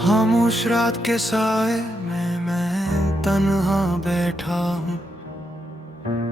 खामोश रात के साए में मैं तन्हा बैठा हूँ।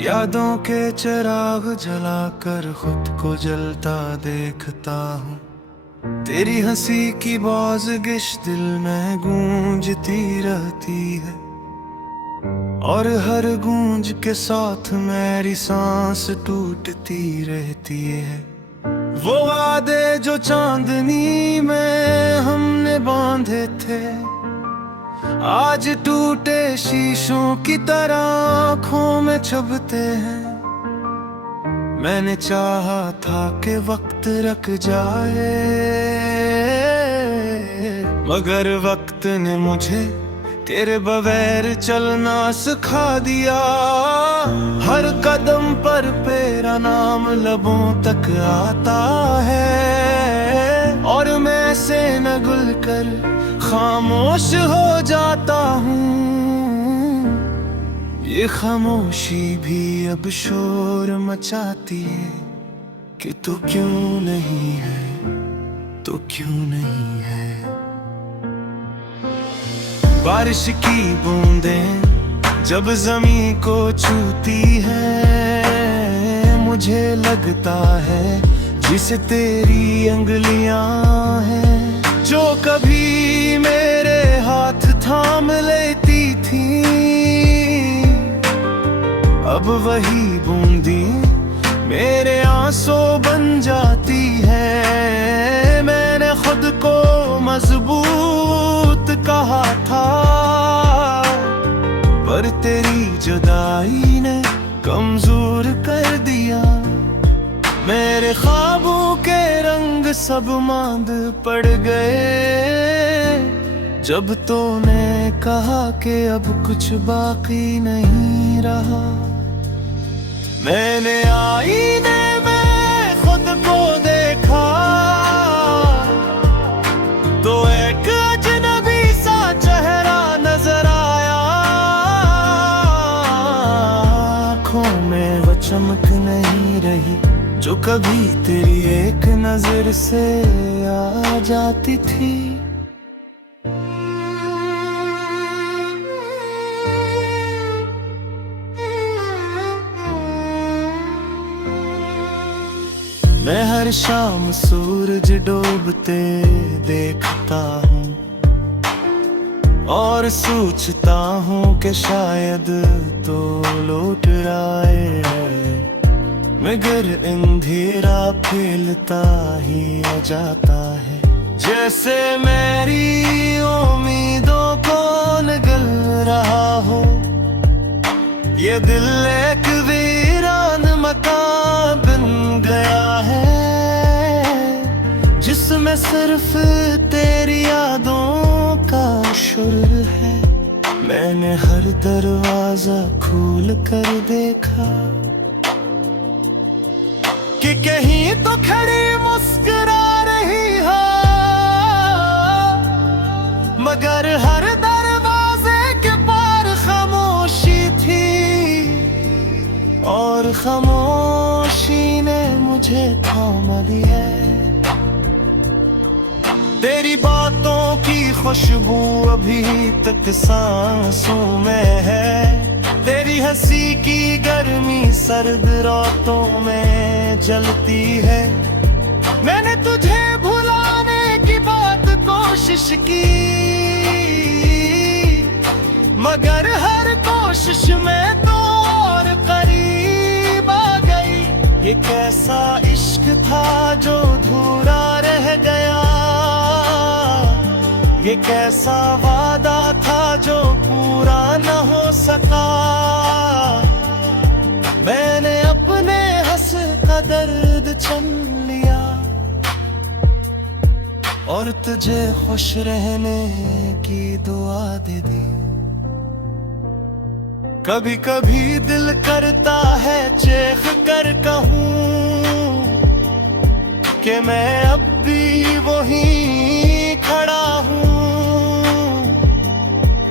यादों के चिराग जलाकर खुद को जलता देखता हूँ। तेरी हंसी की बाज़गिश दिल में गूंजती रहती है, और हर गूंज के साथ मेरी सांस टूटती रहती है। वो वादे जो चांदनी में हमने बांधे थे, आज टूटे शीशों की तरह आँखों में चुभते हैं। मैंने चाहा था कि वक्त रुक जाए, मगर वक्त ने मुझे तेरे बगैर चलना सिखा दिया। हर कदम पर तेरा नाम लबों तक आता है, और मैं से न गुल कर खामोश हो जाता हूँ। ये खामोशी भी अब शोर मचाती है कि तू क्यों नहीं है, तू क्यों नहीं है। बारिश की बूंदें जब ज़मीं को छूती है, मुझे लगता है जिसे तेरी अंगलियां हैं, जो कभी मेरे हाथ थाम लेती थी। अब वही बूंदी मेरे आंसू बन जाती है। मैंने खुद को मजबूत कहा था, पर तेरी जुदाई ने कमजोर कर दिया। मेरे ख्वाबों के रंग सब मांद पड़ गए, जब तूने कहा कि अब कुछ बाकी नहीं रहा। मैंने आईने में खुद को देखा, तो एक अजनबी सा चेहरा नजर आया। आँखों में वो चमक नहीं रही जो कभी तेरी एक नजर से आ जाती थी। मैं हर शाम सूरज डूबते देखता हूँ, और सोचता हूँ कि शायद तो लौट आए, मगर अंधेरा फैलता ही जाता है। जैसे मेरी उम्मीदों को निगल रहा हो, ये दिल एक वीरान मकान बन गया है, जिसमें सिर्फ तेरी यादों का शुर है। मैंने हर दरवाजा खोल कर देखा कि कहीं तो खड़ी मुस्कुरा रही हो, मगर हर दरवाजे के पार खामोशी थी, और खामोशी ने मुझे थाम दिया। तेरी बातों की खुशबू अभी तक सांसों में है, तेरी हंसी की गर्मी सर्द रातों में जलती है। मैंने तुझे भुलाने की बहुत कोशिश की, मगर हर कोशिश में तो और करीब आ गई। ये कैसा इश्क था जो अधूरा रह गया, ये कैसा वादा था जो पूरा न हो सका। मैंने अपने हंस का दर्द चन लिया, और तुझे खुश रहने की दुआ दे दी। कभी कभी दिल करता है चीख कर कहूँ कि मैं अब भी वहीं खड़ा हूँ,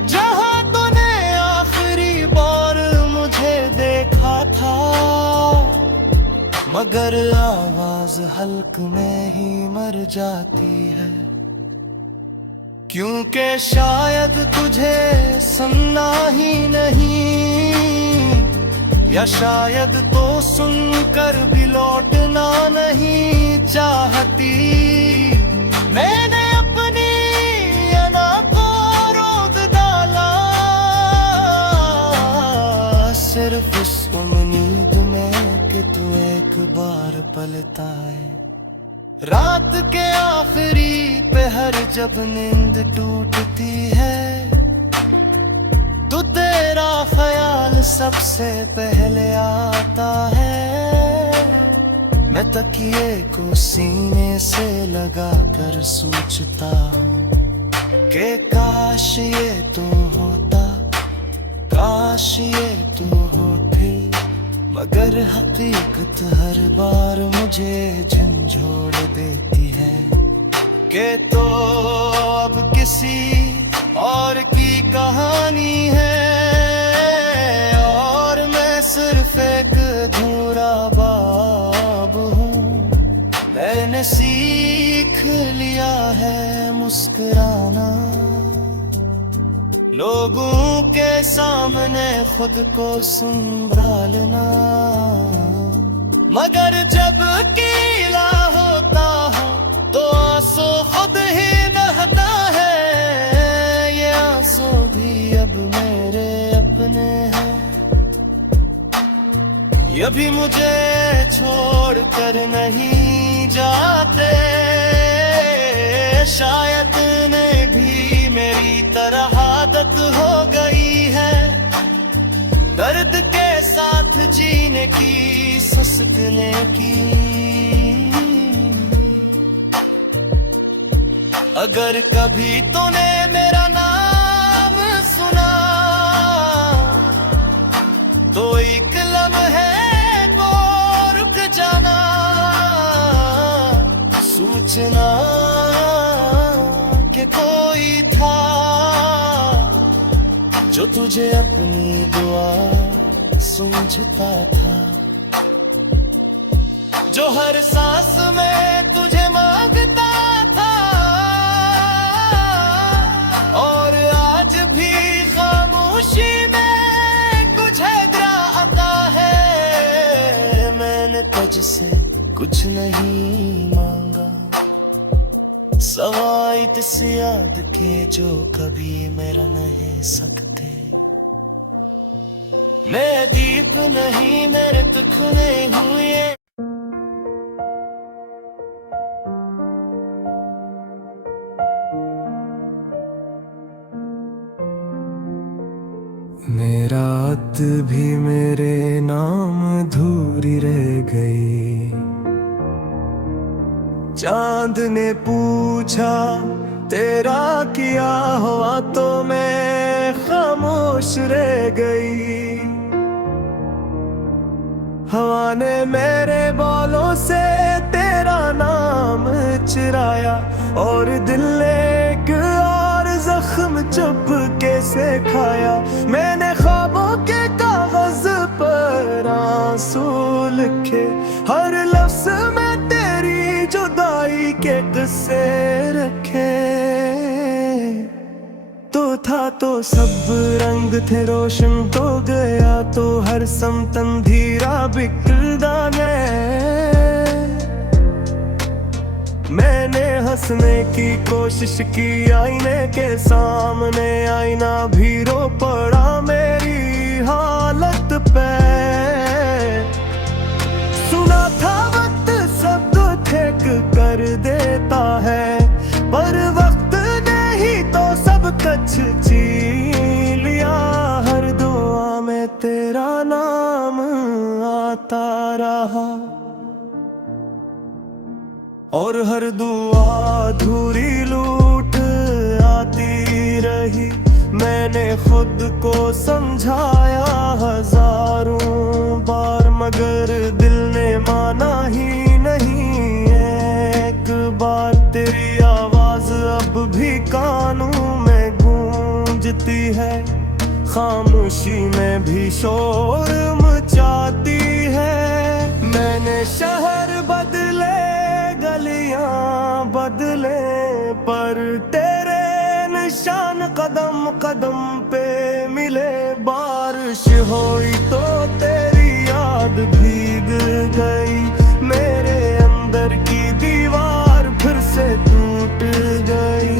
जहाँ तूने आखिरी बार मुझे देखा था। मगर आवाज हल्क में ही मर जाती है। क्योंकि शायद तुझे सुनना ही नहीं, या शायद तो सुनकर भी लौटना नहीं चाहती। मैंने अपनी अना को रोक डाला, सिर्फ इस उम्मीद में कि तू एक बार पलता है। रात के आखिरी पहर जब नींद टूटती है, तो तेरा ख्याल सबसे पहले आता है। मैं तकिए को सीने से लगा कर सोचता हूँ कि काश ये तू होता, काश ये तू होती। मगर हकीकत हर बार मुझे झंझोड़ देती है कि तो अब किसी और की कहानी है, और मैं सिर्फ एक अधूरा बाब हूँ। मैंने सीख लिया है मुस्कुराना, लोगों के सामने खुद को संभालना। मगर जब गीला होता हूँ तो आंसू खुद ही बहता है। ये आंसू भी अब मेरे अपने हैं, ये भी मुझे छोड़ कर नहीं जाते। शायद ने भी मेरी तरह आदत हो गई है दर्द के साथ जीने की, ससकने की। अगर कभी तूने मेरा नाम सुना तो एक लम्हे को रुक जाना, सूचना कि कोई था जो तुझे अपनी दुआ समझता था, जो हर सांस में तुझे मांगता था। और आज भी खामोशी में कुछ गरा आता है। मैंने तुझसे कुछ नहीं मांगा, सवाई इस याद के जो कभी मेरा नहीं सकते। मैं दीप नहीं, मेरे दुख नहीं हुए। मेरा अद भी मेरे नाम अधूरी रह गई। चांद ने पूछा तेरा किया हुआ तो मैं खामोश रह गई। हवा ने मेरे बालों से तेरा नाम चुराया, और दिल ने एक और जख्म चुपके से खाया। मैंने ख्वाबों के कागज पर आंसू लिखे, हर लफ्ज में तेरी जुदाई के किस्से रखे। तो था तो सब रंग थे रोशन, तो गया तो हर समतन धीरा बिखरदाने। मैंने हंसने की कोशिश की आईने के सामने, आईना भी रो पड़ा मेरी हालत पे। सुना था वक्त सब ठीक कर देता है, पर वक्त ने ही तो सब कुछ छीन लिया। हर दुआ में तेरा नाम आता रहा, और हर दुआ अधूरी लूट आती रही। मैंने खुद को समझाया हजारों बार, मगर दिल ने माना ही नहीं। एक बार तेरी आवाज अब भी कानों में गूंजती है, खामोशी में भी शोर मचाती है। मैंने शहर बदले, गलियां बदले, पर तेरे निशान कदम कदम पे मिले। बारिश हुई तो तेरी याद भीग गई, मेरे अंदर की दीवार फिर से टूट गई।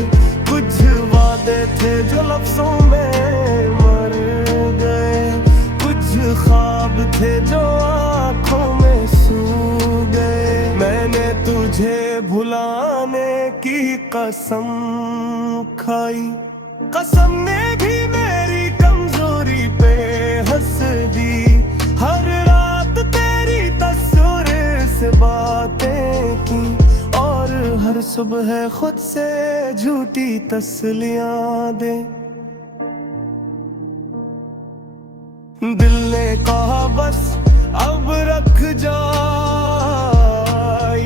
कुछ वादे थे जो लफ्जों में मर गए, कुछ ख्वाब थे जो आंखों में सो गए। मैंने तुझे भुलाने की कसम खाई, कसम ने भी मेरी कमजोरी पे हंस दी। हर रात तेरी तस्वीर से बातें की, और हर सुबह खुद से झूठी तसलियां दे। दिल ने कहा बस अब रख जा,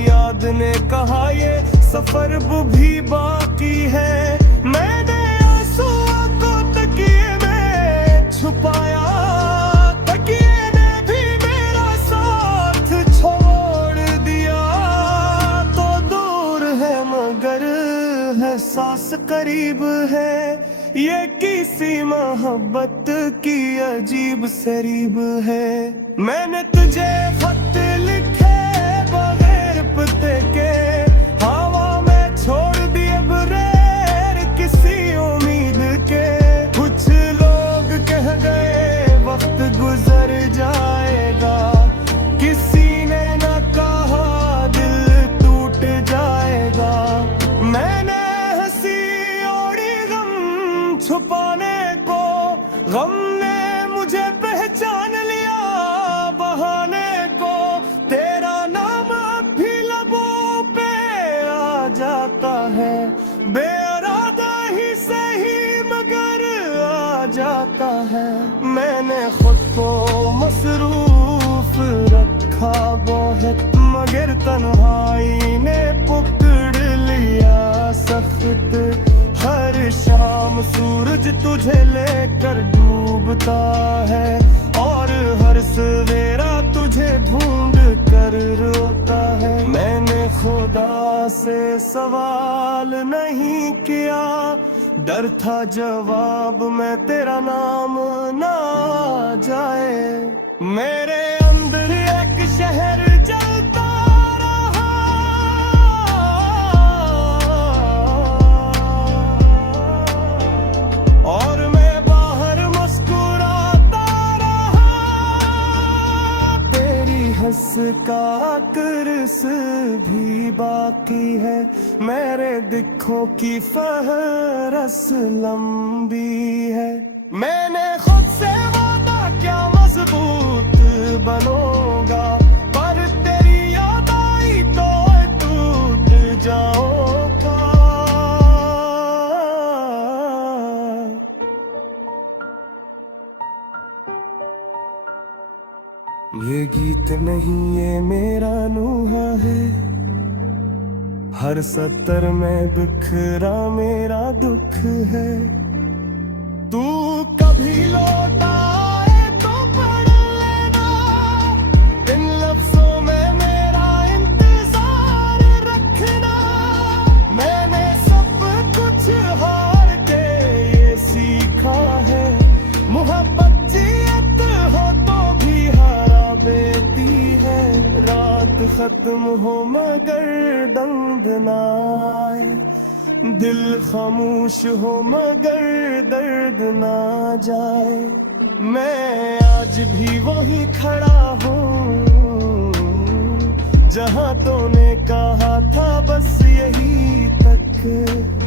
याद ने कहा ये सफर भी बाकी है। मैंने आंसुओं को तकिए में छुपाया, तकिए ने भी मेरा साथ छोड़ दिया। तो दूर है मगर एहसास करीब है, ये किसी मोहब्बत की अजीब सरीब है। मैंने तुझे खत लिखे बगैर पते के, हवा में छोड़ दिए बगैर किसी उम्मीद के। कुछ लोग कह गए वक्त गुजर जाएगा, किसी ने न कहा दिल टूट जाएगा। मैंने हंसी ओढ़ी गम छुपाने को, गम ने मुझे पहचान लिया बहाने को। तेरा नाम अब भी लबों पे आ जाता है, बेइरादा ही सही मगर आ जाता है। मैंने खुद को मसरूफ रखा बहुत, मगर तन्हाई ने पकड़ लिया सख्त। हर शाम सूरज तुझे लेकर डूबता है, और हर सवेरा तुझे ढूंढ कर रोता है। मैंने खुदा से सवाल नहीं किया, डर था जवाब में तेरा नाम ना आ जाए। मेरे अंदर एक शहर जलता रहा, और मैं बाहर मुस्कुराता रहा। तेरी हंस का कर्स भी बाकी है, मेरे दिखों की फहरस लंबी है। मैंने खुद से वादा क्या मजबूत बनूंगा, पर तेरी याद आई तो टूट जाऊंगा। ये गीत नहीं ये मेरा नूहा है, हर सतर में बिखरा मेरा दुख है। तू कभी लौट आए तो पढ़ लेना, इन लफ्जों में मेरा इंतजार रखना। मैंने सब कुछ हार के ये सीखा है, मोहब्बत जियत हो तो भी हारा बेती है। रात खत्म हो मगर दंग ना आए, दिल खामोश हो मगर दर्द ना जाए। मैं आज भी वहीं खड़ा हूँ जहाँ तूने कहा था बस यही तक।